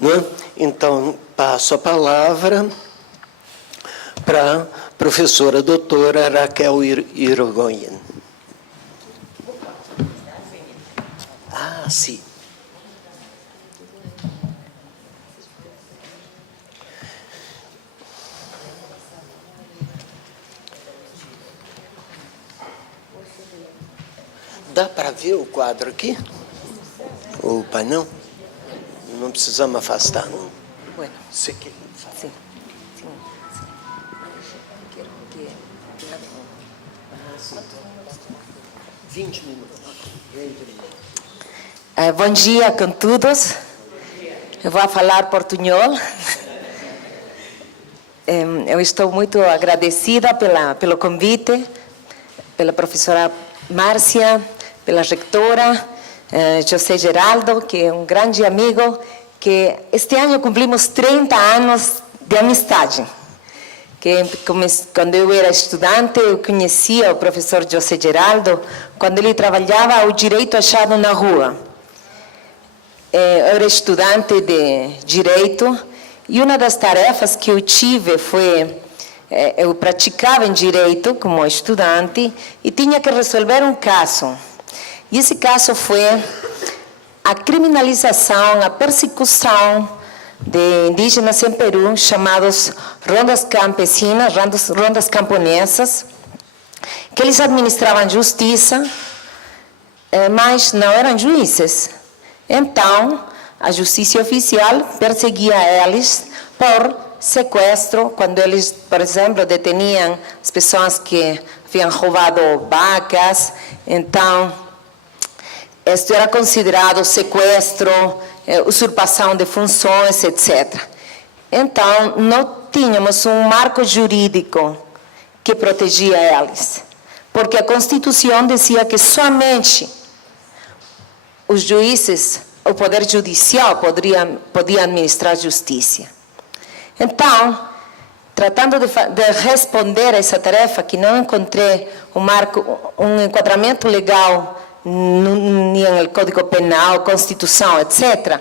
né? Então, passo a palavra para a professora doutora Raquel Irigoyen. Ah, sim. Dá para ver o quadro aqui? O painel? Não precisamos afastar, não? Bueno. Você quer? Sim. Sim. Quero que... 20 minutos. Bom dia com todos. Eu vou falar portunhol. Eu estou muito agradecida pelo convite, pela professora Márcia, pela reitora, José Geraldo, que é um grande amigo, que este ano cumprimos 30 anos de amizade. Que quando eu era estudante, eu conhecia o professor José Geraldo, quando ele trabalhava o direito achado na rua. Eu era estudante de direito, e uma das tarefas que eu tive foi... eu praticava em direito como estudante e tinha que resolver um caso. E esse caso foi a criminalização, a persecução de indígenas em Peru, chamados rondas campesinas, rondas camponesas, que eles administravam justiça, mas não eram juízes. Então, a justiça oficial perseguia eles por sequestro, quando eles, por exemplo, deteniam as pessoas que haviam roubado vacas. Então, isto era considerado sequestro, usurpação de funções, etc. Então, não tínhamos um marco jurídico que protegia eles, porque a Constituição dizia que somente os juízes, o Poder Judicial, podia administrar justiça. Então, tratando de responder a essa tarefa, que não encontrei um enquadramento legal nem no Código Penal, Constituição, etc.,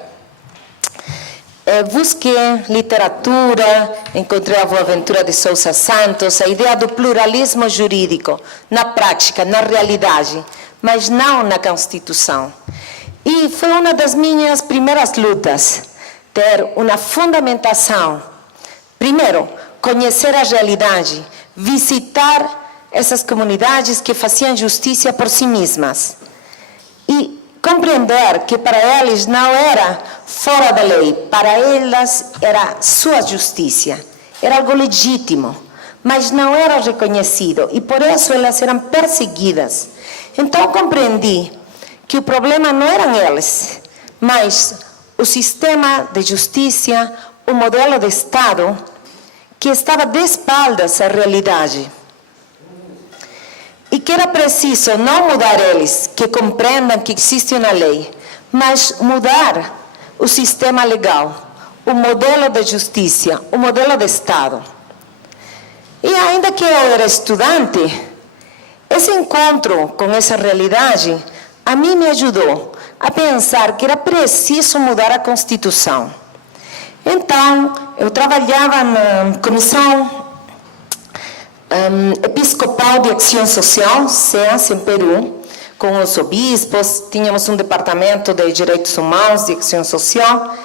busquei literatura, encontrei a Boaventura de Sousa Santos, a ideia do pluralismo jurídico, na prática, na realidade, mas não na Constituição. E foi uma das minhas primeiras lutas, ter uma fundamentação. Primeiro, conhecer a realidade, visitar essas comunidades que faziam justiça por si mesmas. E compreender que para eles não era fora da lei, para elas era sua justiça, era algo legítimo, mas não era reconhecido, e por isso elas eram perseguidas. Então compreendi que o problema não eram eles, mas o sistema de justiça, o modelo de Estado, que estava de espaldas à realidade. E que era preciso não mudar eles, que compreendam que existe uma lei, mas mudar o sistema legal, o modelo de justiça, o modelo de Estado. E ainda que eu era estudante, esse encontro com essa realidade, a mim me ajudou a pensar que era preciso mudar a Constituição. Então, eu trabalhava na Comissão Episcopal de Ação Social, SEAS, em Peru, com os obispos, tínhamos um departamento de direitos humanos, de ação social,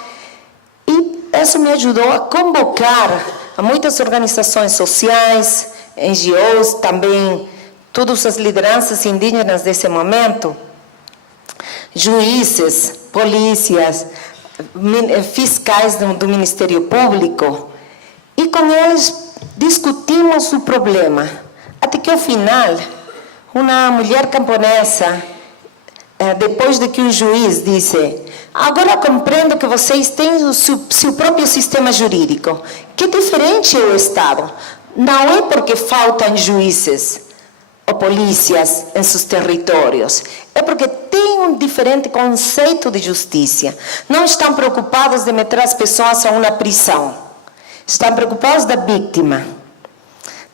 e isso me ajudou a convocar a muitas organizações sociais, NGOs, também todas as lideranças indígenas desse momento, juízes, polícias, fiscais do Ministério Público, e com eles discutimos o problema, até que ao final, uma mulher camponesa, depois de que o juiz disse: agora compreendo que vocês têm o seu próprio sistema jurídico, que diferente é o Estado. Não é porque faltam juízes ou polícias em seus territórios, é porque tem um diferente conceito de justiça. Não estão preocupados de meter as pessoas a uma prisão. Estão preocupados da vítima,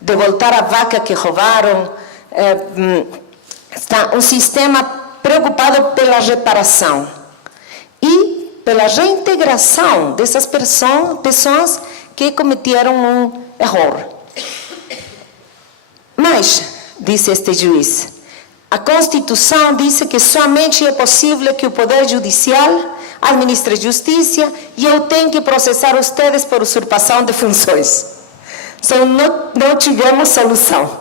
de voltar a vaca que roubaram. Está um sistema preocupado pela reparação. E pela reintegração dessas pessoas que cometeram um erro. Mas, disse este juiz, a Constituição diz que somente é possível que o Poder Judicial administre justiça e eu tenho que processar vocês por usurpação de funções. Então, não tivemos solução.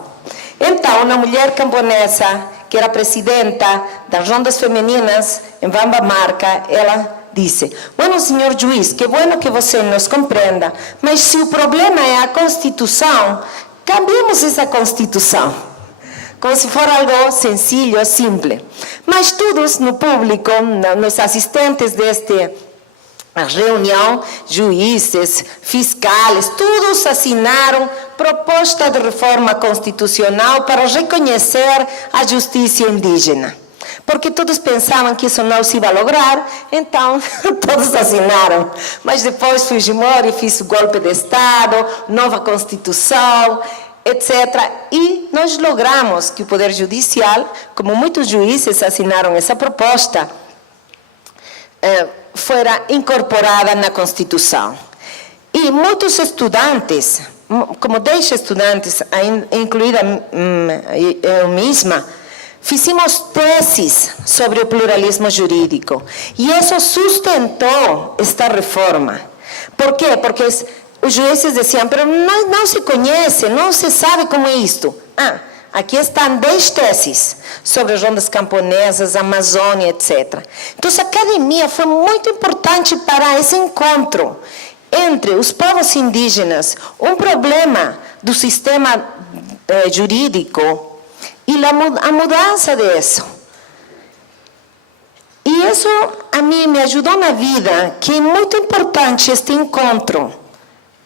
Então, uma mulher camponesa, que era presidenta das rondas femininas em Bambamarca, ela disse, bueno, senhor juiz, que bueno que você nos compreenda, mas se o problema é a Constituição, cambiemos essa Constituição. Como se for algo sencillo, simples. Mas todos no público, nos assistentes desta reunião, juízes, fiscais, todos assinaram proposta de reforma constitucional para reconhecer a justiça indígena. Porque todos pensavam que isso não se ia lograr, então todos assinaram. Mas depois Fujimori fez o golpe de Estado, nova Constituição, etc. E nós logramos que o Poder Judicial, como muitos juízes assinaram essa proposta, fora incorporada na Constituição. E muitos estudantes, como 10 estudantes, incluída eu mesma, fizemos teses sobre o pluralismo jurídico. E isso sustentou esta reforma. Por quê? Porque os juízes diziam, mas não se conhece, não se sabe como é isto. Aqui estão 10 teses sobre rondas camponesas, Amazônia, etc. Então, a academia foi muito importante para esse encontro entre os povos indígenas, um problema do sistema jurídico e a mudança disso. E isso, a mim, me ajudou na vida, que é muito importante este encontro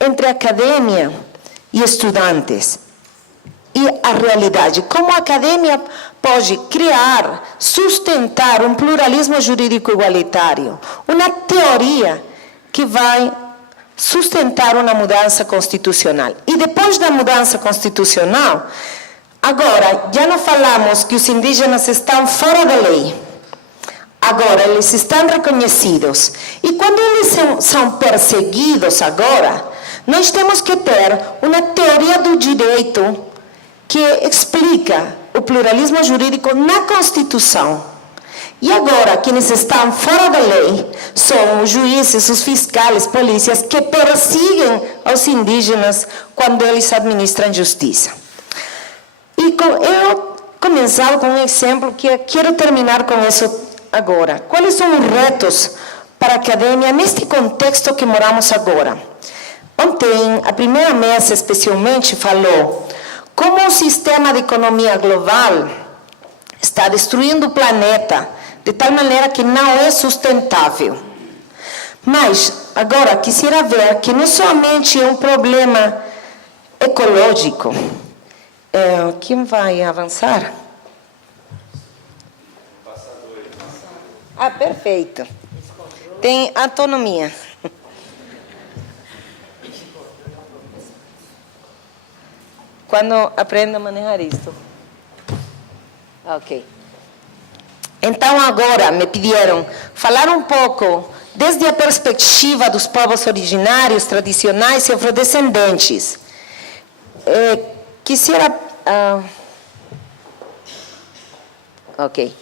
entre academia e estudantes. E a realidade, como a academia pode criar, sustentar um pluralismo jurídico igualitário, uma teoria que vai sustentar uma mudança constitucional. E depois da mudança constitucional, agora, já não falamos que os indígenas estão fora da lei. Agora, eles estão reconhecidos. E quando eles são perseguidos agora, nós temos que ter uma teoria do direito que explica o pluralismo jurídico na Constituição. E agora, quienes estão fora da lei são os juízes, os fiscais, polícias, que perseguem os indígenas quando eles administram justiça. E eu começava com um exemplo que quero terminar com isso agora. Quais são os retos para a academia neste contexto que moramos agora? Ontem, a primeira mesa especialmente falou como o sistema de economia global está destruindo o planeta de tal maneira que não é sustentável. Mas, agora, quisiera ver que não somente é um problema ecológico. Quem vai avançar? Perfeito. Tem autonomia. Quando aprenda a manejar isto. Ok. Então, agora, me pediram falar um pouco, desde a perspectiva dos povos originários, tradicionais e afrodescendentes. Quisiera... ok.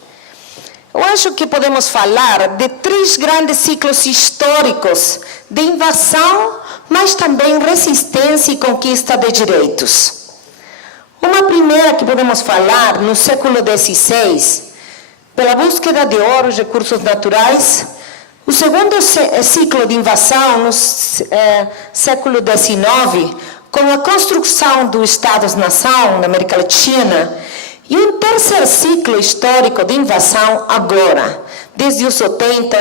Eu acho que podemos falar de 3 grandes ciclos históricos de invasão, mas também resistência e conquista de direitos. Uma primeira que podemos falar no século XVI, pela búsqueda de ouro e recursos naturais. O segundo ciclo de invasão no século XIX, com a construção dos Estados-nação na América Latina. E um terceiro ciclo histórico de invasão agora, desde os 70,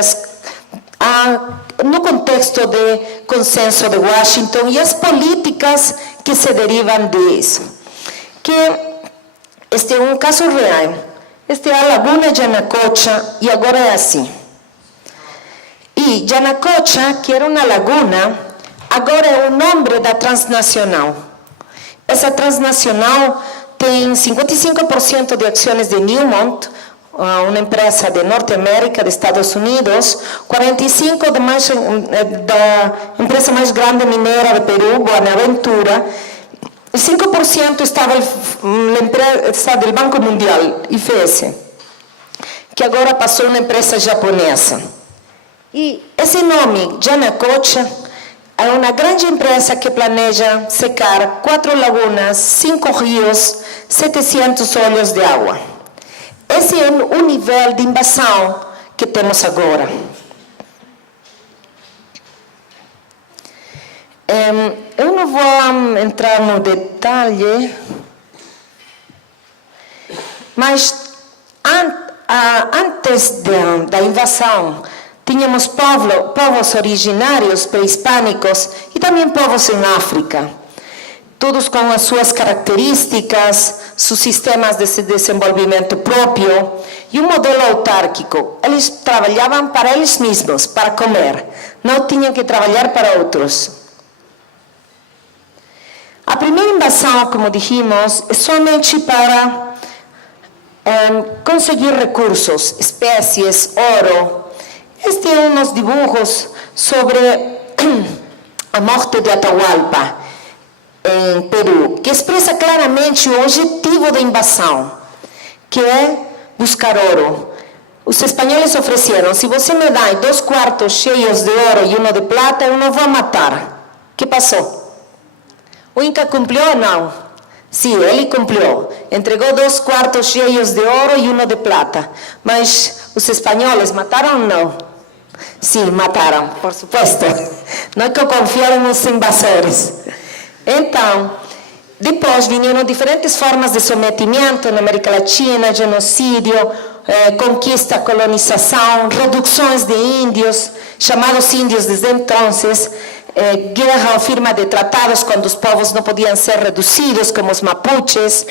no contexto de consenso de Washington e as políticas que se derivam disso. Que este é um caso real. Esta é a Laguna Yanacocha, e agora é assim. E Yanacocha, que era uma laguna, agora é o nome da transnacional. Essa transnacional tem 55% de ações de Newmont, uma empresa de Norte-América, de Estados Unidos, 45% da empresa mais grande minera de Peru, Buenaventura, e 5% estava na empresa do Banco Mundial, IFS, que agora passou uma empresa japonesa. E esse nome, Yanacocha, é uma grande empresa que planeja secar 4 lagunas, 5 rios, 700 olhos de água. Esse é o nível de invasão que temos agora. Eu não vou entrar no detalhe, mas antes da invasão, tínhamos povos originários pré-hispânicos e também povos em África, todos com as suas características, seus sistemas de desenvolvimento próprio e um modelo autárquico. Eles trabalhavam para eles mesmos, para comer, não tinham que trabalhar para outros. A primeira invasão, como dijimos, é somente para conseguir recursos, espécies, ouro. Este é um dos dibujos sobre a morte de Atahualpa, em Peru, que expressa claramente o objetivo da invasão, que é buscar ouro. Os espanhóis ofereceram: se você me dá 2 quartos cheios de ouro e 1 de plata, eu não vou matar. O que passou? O Inca cumpriu ou não? Sim, ele cumpriu. Entregou 2 quartos cheios de ouro e 1 de plata. Mas os espanhóis mataram ou não? Sim, mataram, por supuesto. Não é que confiaram nos invasores. Então, depois vieram diferentes formas de sometimento na América Latina, genocídio, conquista, colonização, reduções de índios, chamados índios desde então, guerra ou firma de tratados quando os povos não podiam ser reduzidos, como os mapuches,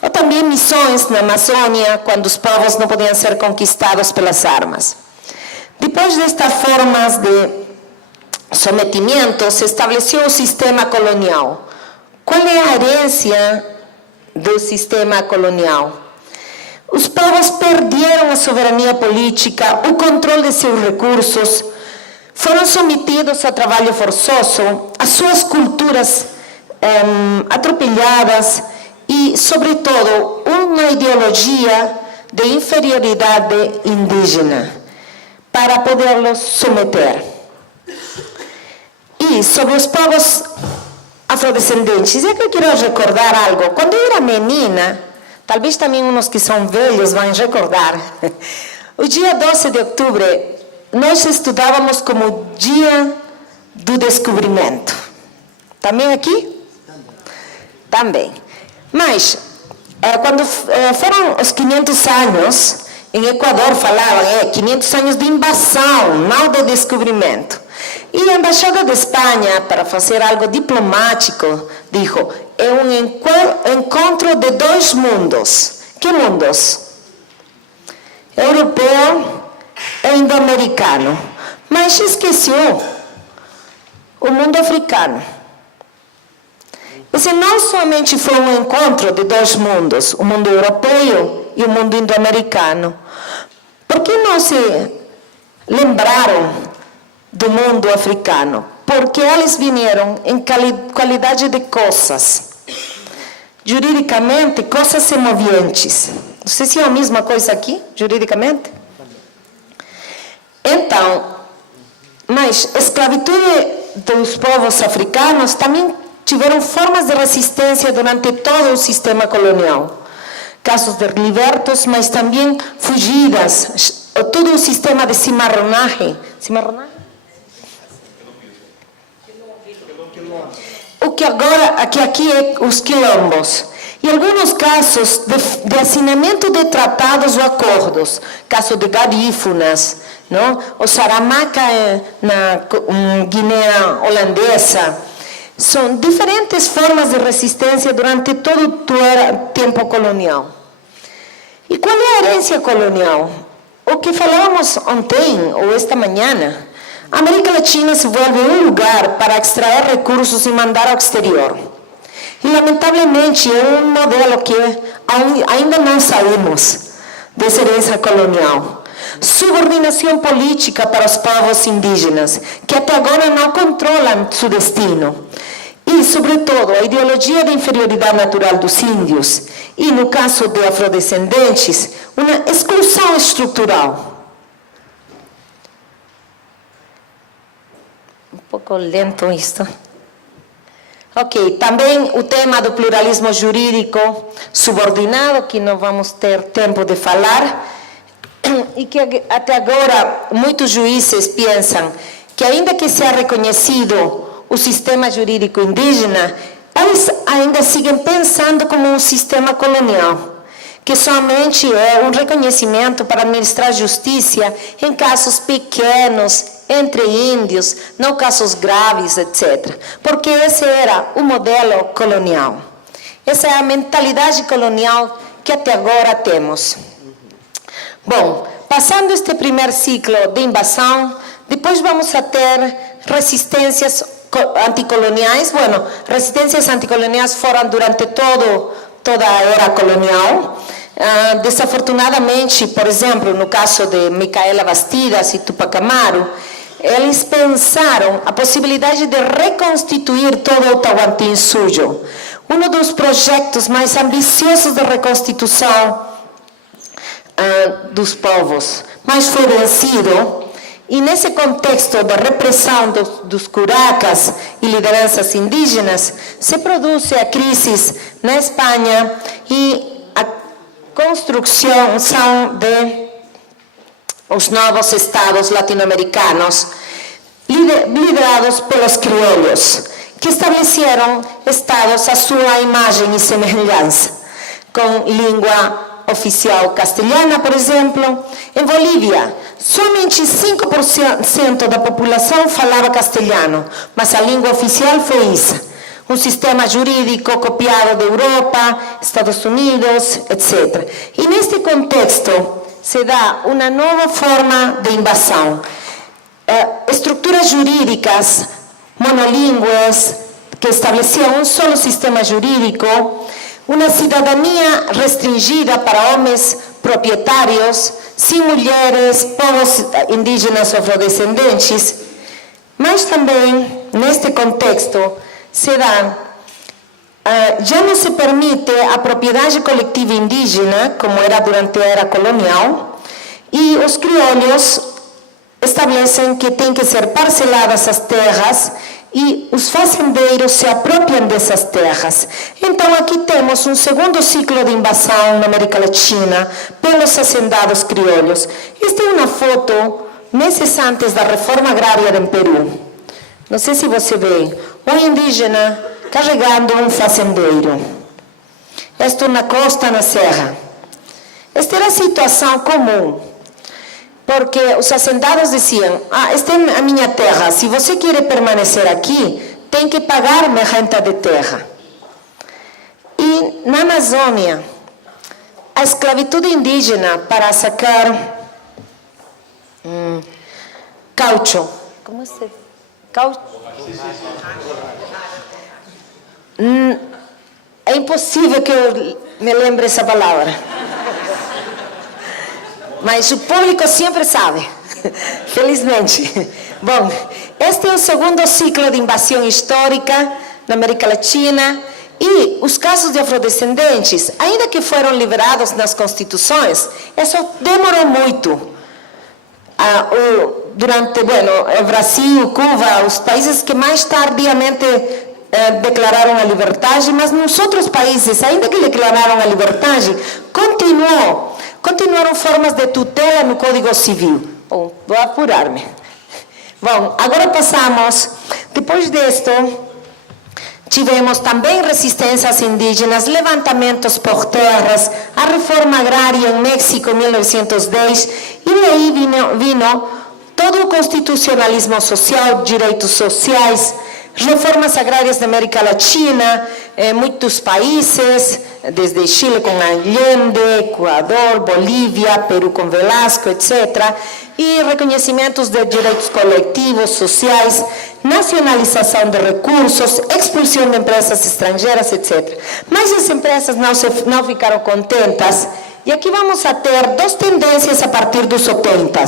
ou também missões na Amazônia, quando os povos não podiam ser conquistados pelas armas. Depois destas formas de sometimento, se estabeleceu o sistema colonial. Qual é a herência do sistema colonial? Os povos perderam a soberania política, o controle de seus recursos, foram submetidos a trabalho forçoso, as suas culturas atropeladas e, sobretudo, uma ideologia de inferioridade indígena para poderlos submeter. E sobre os povos afrodescendentes, é que eu quero recordar algo. Quando eu era menina, talvez também uns que são velhos vão recordar, o dia 12 de outubro, nós estudávamos como Dia do Descobrimento. Também aqui? Também. Mas, quando foram os 500 anos, em Equador falavam 500 anos de invasão, não de descobrimento. E a Embaixada da Espanha, para fazer algo diplomático, disse: é um encontro de 2 mundos. Que mundos? Europeu e indo-americano. Mas esqueceu o mundo africano. Esse não somente foi um encontro de 2 mundos, o mundo europeu e o mundo indo-americano. Por que não se lembraram do mundo africano? Porque eles vieram em qualidade de coisas. Juridicamente, coisas semoventes. Não sei se é a mesma coisa aqui, juridicamente. Então, mas a escravitude dos povos africanos também tiveram formas de resistência durante todo o sistema colonial. Casos de libertos, mas também fugidas, todo o sistema de cimarronagem. Cimarronagem? O que agora, aqui é os quilombos. E alguns casos de assinamento de tratados ou acordos, caso de garífunas, não? O Saramaca na Guiné holandesa. São diferentes formas de resistência durante todo o tempo colonial. E qual é a herência colonial? O que falávamos ontem, ou esta manhã, a América Latina se volve um lugar para extrair recursos e mandar ao exterior. E, lamentavelmente, é um modelo que ainda não saímos dessa herança colonial. Subordinação política para os povos indígenas, que até agora não controlam seu destino. E, sobretudo, a ideologia da inferioridade natural dos índios. E, no caso de afrodescendentes, uma exclusão estrutural. Um pouco lento isto. Ok, também o tema do pluralismo jurídico subordinado, que não vamos ter tempo de falar, e que até agora muitos juízes pensam que, ainda que seja reconhecido o sistema jurídico indígena, eles ainda seguem pensando como um sistema colonial, que somente é um reconhecimento para administrar justiça em casos pequenos, entre índios, não casos graves, etc. Porque esse era o modelo colonial. Essa é a mentalidade colonial que até agora temos. Bom, passando este primeiro ciclo de invasão, depois vamos a ter resistências anticoloniais. Bueno, resistências anticoloniais foram durante toda a era colonial. Desafortunadamente, por exemplo, no caso de Micaela Bastidas e Tupac Amaru, eles pensaram a possibilidade de reconstituir todo o Tahuantinsuyo, um dos projetos mais ambiciosos de reconstituição dos povos, mas foi vencido. E nesse contexto da repressão dos curacas e lideranças indígenas, se produz a crise na Espanha e a construção de os novos estados latino-americanos, liderados pelos criollos, que estabeleceram estados à sua imagem e semelhança, com língua oficial castelhana, por exemplo. Em Bolívia, somente 5% da população falava castelhano, mas a língua oficial foi isso. Um sistema jurídico copiado da Europa, Estados Unidos, etc. E neste contexto se dá uma nova forma de invasão. Estruturas jurídicas monolíngues que estableciam um só sistema jurídico, uma cidadania restringida para homens proprietários, sem mulheres, povos indígenas afrodescendentes, mas também, neste contexto, se dá, já não se permite a propriedade coletiva indígena, como era durante a era colonial, e os criolhos estabelecem que tem que ser parceladas as terras e os fazendeiros se apropriam dessas terras. Então, aqui temos um segundo ciclo de invasão na América Latina pelos hacendados criolhos. Esta é uma foto meses antes da reforma agrária do Peru. Não sei se você vê, um indígena carregando um fazendeiro. Isto na costa, na serra. Esta era a situação comum, porque os hacendados diziam, esta é a minha terra, se você quer permanecer aqui, tem que pagar-me renta de terra. E na Amazônia, a escravitude indígena para sacar caucho. Como se caucho? É impossível que eu me lembre essa palavra. Mas o público sempre sabe, felizmente. Bom, este é o segundo ciclo de invasão histórica na América Latina e os casos de afrodescendentes, ainda que foram liberados nas constituições, isso demorou muito. Durante, o Brasil, Cuba, os países que mais tardiamente declararam a liberdade, mas nos outros países, ainda que declararam a liberdade, continuaram formas de tutela no Código Civil. Bom, vou apurar-me. Bom, agora passamos, depois disto, tivemos também resistências indígenas, levantamentos por terras, a reforma agrária em México em 1910, e daí vino todo o constitucionalismo social, direitos sociais, reformas agrárias da América Latina, muitos países, desde Chile com Allende, Equador, Bolívia, Peru com Velasco, etc. E reconhecimentos de direitos coletivos, sociais, nacionalização de recursos, expulsão de empresas estrangeiras, etc. Mas as empresas não ficaram contentas E aqui vamos a ter duas tendências a partir dos 70.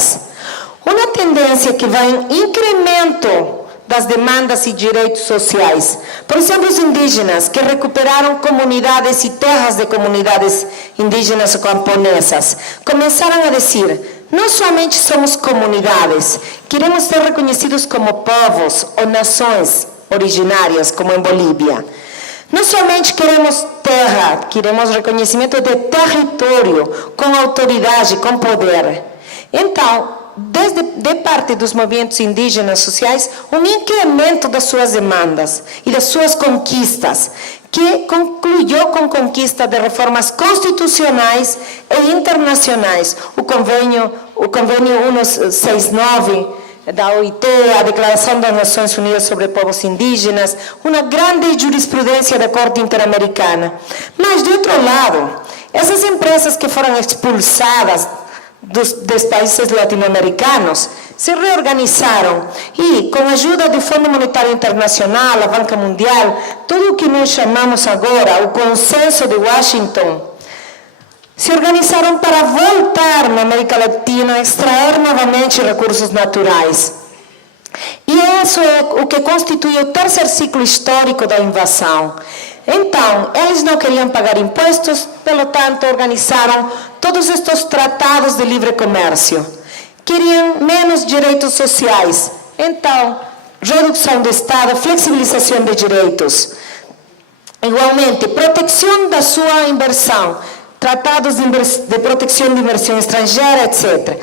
Uma tendência que vai em incremento das demandas e direitos sociais. Por exemplo, os indígenas, que recuperaram comunidades e terras de comunidades indígenas ou camponesas, começaram a dizer: não somente somos comunidades, queremos ser reconhecidos como povos ou nações originárias, como em Bolívia. Não somente queremos terra, queremos reconhecimento de território, com autoridade, com poder. Então, de parte dos movimentos indígenas sociais, um incremento das suas demandas e das suas conquistas, que concluiu com conquista de reformas constitucionais e internacionais. O convênio 169 da OIT, a Declaração das Nações Unidas sobre Povos Indígenas, uma grande jurisprudência da Corte Interamericana. Mas, de outro lado, essas empresas que foram expulsadas dos países latino-americanos se reorganizaram e, com a ajuda do Fundo Monetário Internacional, a Banca Mundial, tudo o que nós chamamos agora o Consenso de Washington, se organizaram para voltar na América Latina a extrair novamente recursos naturais. E isso é o que constitui o terceiro ciclo histórico da invasão. Então, eles não queriam pagar impostos, pelo tanto, organizaram todos estes tratados de livre comércio. Queriam menos direitos sociais. Então, redução do Estado, flexibilização de direitos. Igualmente, proteção da sua inversão, tratados de proteção de inversão estrangeira, etc.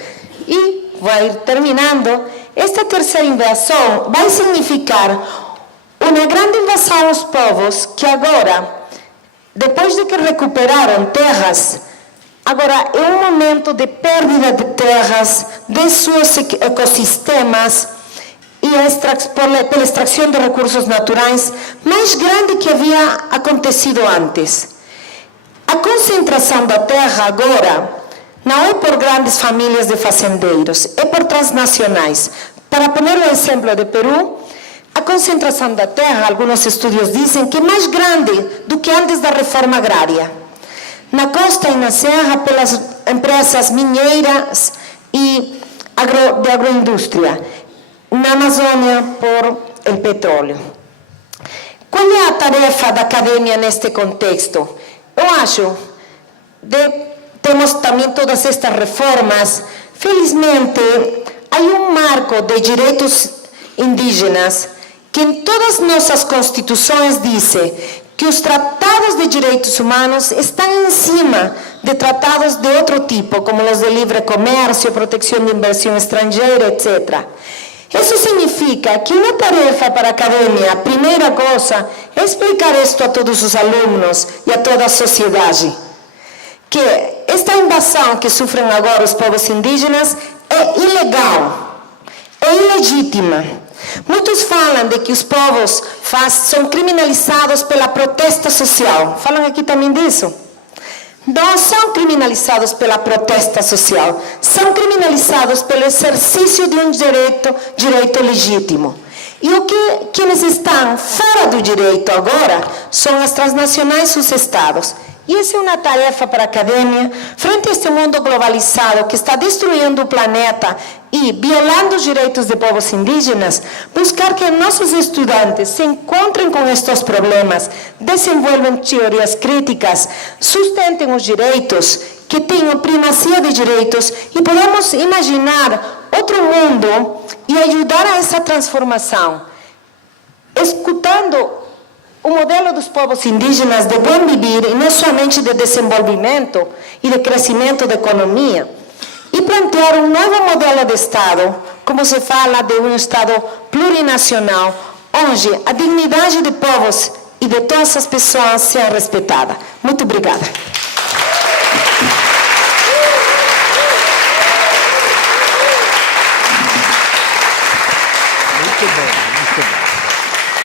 E, vai terminando, esta terceira invasão vai significar uma grande invasão aos povos que agora, depois de que recuperaram terras, agora é um momento de perda de terras, de seus ecossistemas e pela extração de recursos naturais mais grande que havia acontecido antes. A concentração da terra agora não é por grandes famílias de fazendeiros, é por transnacionais. Para poner o exemplo de Peru, a concentração da terra, alguns estudos dizem que é mais grande do que antes da reforma agrária. Na costa e na serra, pelas empresas mineiras e de agroindústria. Na Amazônia, por el petróleo. Qual é a tarefa da academia neste contexto? Eu acho que temos também todas estas reformas. Felizmente, há um marco de direitos indígenas que em todas nossas constituições diz que os tratados de direitos humanos estão em cima de tratados de outro tipo, como os de livre comércio, proteção de inversão estrangeira, etc. Isso significa que uma tarefa para a academia, a primeira coisa, é explicar isto a todos os alunos e a toda a sociedade. Que esta invasão que sofrem agora os povos indígenas é ilegal, é ilegítima. Muitos falam de que os povos são criminalizados pela protesta social. Falam aqui também disso. Não são criminalizados pela protesta social. São criminalizados pelo exercício de um direito legítimo. E quienes estão fora do direito agora são as transnacionais e os estados. E essa é uma tarefa para a academia, frente a este mundo globalizado que está destruindo o planeta e violando os direitos de povos indígenas, buscar que nossos estudantes se encontrem com estes problemas, desenvolvam teorias críticas, sustentem os direitos, que tenham primazia de direitos e podamos imaginar outro mundo e ajudar a essa transformação, escutando o modelo dos povos indígenas de bom viver e não somente de desenvolvimento e de crescimento da economia, e plantear um novo modelo de Estado, como se fala de um Estado plurinacional, onde a dignidade de povos e de todas as pessoas seja respeitada. Muito obrigada.